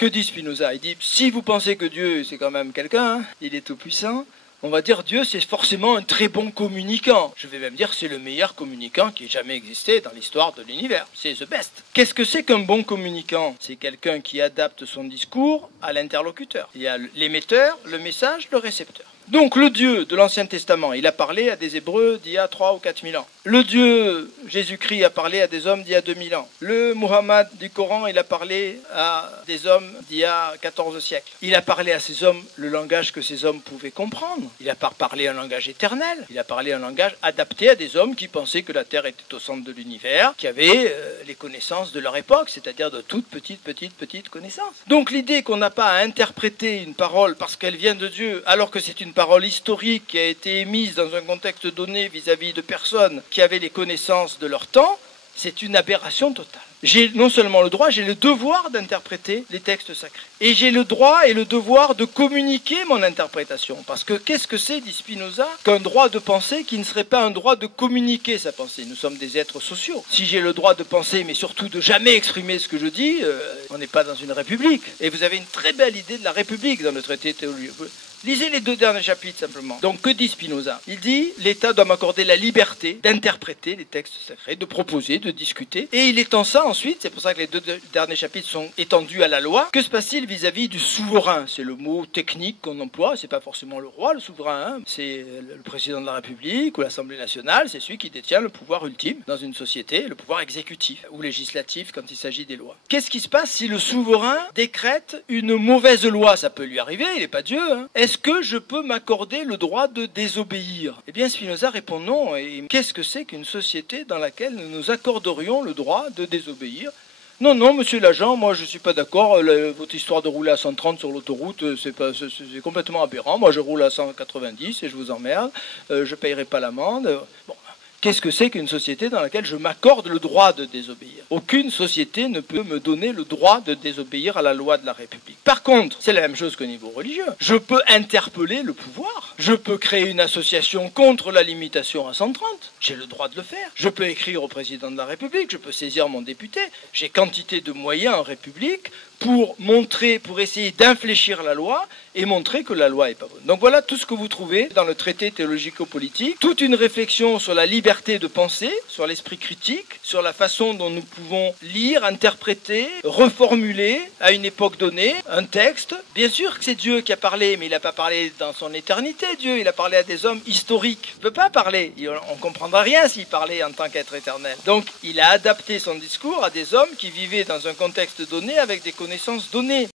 Que dit Spinoza? Il dit, si vous pensez que Dieu, c'est quand même quelqu'un, hein, il est tout-puissant, on va dire Dieu, c'est forcément un très bon communicant. Je vais même dire que c'est le meilleur communicant qui ait jamais existé dans l'histoire de l'univers. C'est the best. Qu'est-ce que c'est qu'un bon communicant? C'est quelqu'un qui adapte son discours à l'interlocuteur. Il y a l'émetteur, le message, le récepteur. Donc le Dieu de l'Ancien Testament, il a parlé à des Hébreux d'il y a 3 ou 4 000 ans. Le Dieu Jésus-Christ a parlé à des hommes d'il y a 2000 ans. Le Muhammad du Coran, il a parlé à des hommes d'il y a 14 siècles. Il a parlé à ces hommes le langage que ces hommes pouvaient comprendre. Il n'a pas parlé un langage éternel. Il a parlé un langage adapté à des hommes qui pensaient que la Terre était au centre de l'univers, qui avaient les connaissances de leur époque, c'est-à-dire de toutes petites connaissances. Donc l'idée qu'on n'a pas à interpréter une parole parce qu'elle vient de Dieu, alors que c'est une parole historique qui a été émise dans un contexte donné vis-à-vis de personnes qui avaient les connaissances de leur temps, c'est une aberration totale. J'ai non seulement le droit, j'ai le devoir d'interpréter les textes sacrés. Et j'ai le droit et le devoir de communiquer mon interprétation. Parce que qu'est-ce que c'est, dit Spinoza, qu'un droit de penser qui ne serait pas un droit de communiquer sa pensée? Nous sommes des êtres sociaux. Si j'ai le droit de penser, mais surtout de jamais exprimer ce que je dis, on n'est pas dans une république. Et vous avez une très belle idée de la république dans le traité théologique. Lisez les 2 derniers chapitres simplement. Donc que dit Spinoza? Il dit, l'État doit m'accorder la liberté d'interpréter les textes sacrés, de proposer, de discuter. Et il étend ça ensuite, c'est pour ça que les 2 derniers chapitres sont étendus à la loi. Que se passe-t-il vis-à-vis du souverain? C'est le mot technique qu'on emploie, c'est pas forcément le roi, le souverain, hein. C'est le président de la République ou l'Assemblée nationale, c'est celui qui détient le pouvoir ultime dans une société, le pouvoir exécutif ou législatif quand il s'agit des lois. Qu'est-ce qui se passe si le souverain décrète une mauvaise loi? Ça peut lui arriver, il n'est pas Dieu, hein. Est-ce que je peux m'accorder le droit de désobéir? Eh bien, Spinoza répond non. Et qu'est-ce que c'est qu'une société dans laquelle nous nous accorderions le droit de désobéir? Non, non, monsieur l'agent, moi je ne suis pas d'accord. Votre histoire de rouler à 130 sur l'autoroute, c'est complètement aberrant. Moi je roule à 190 et je vous emmerde. Je ne payerai pas l'amende. Bon. Qu'est-ce que c'est qu'une société dans laquelle je m'accorde le droit de désobéir? Aucune société ne peut me donner le droit de désobéir à la loi de la République. Par contre, c'est la même chose qu'au niveau religieux. Je peux interpeller le pouvoir. Je peux créer une association contre la limitation à 130. J'ai le droit de le faire. Je peux écrire au président de la République. Je peux saisir mon député. J'ai quantité de moyens en République pour essayer d'infléchir la loi et montrer que la loi est pas bonne. Donc voilà tout ce que vous trouvez dans le traité théologico-politique, toute une réflexion sur la liberté de penser, sur l'esprit critique, sur la façon dont nous pouvons lire, interpréter, reformuler à une époque donnée un texte. Bien sûr que c'est Dieu qui a parlé, mais il n'a pas parlé dans son éternité, Dieu, il a parlé à des hommes historiques. Il ne peut pas parler, on ne comprendra rien s'il parlait en tant qu'être éternel. Donc il a adapté son discours à des hommes qui vivaient dans un contexte donné avec des connaissances données.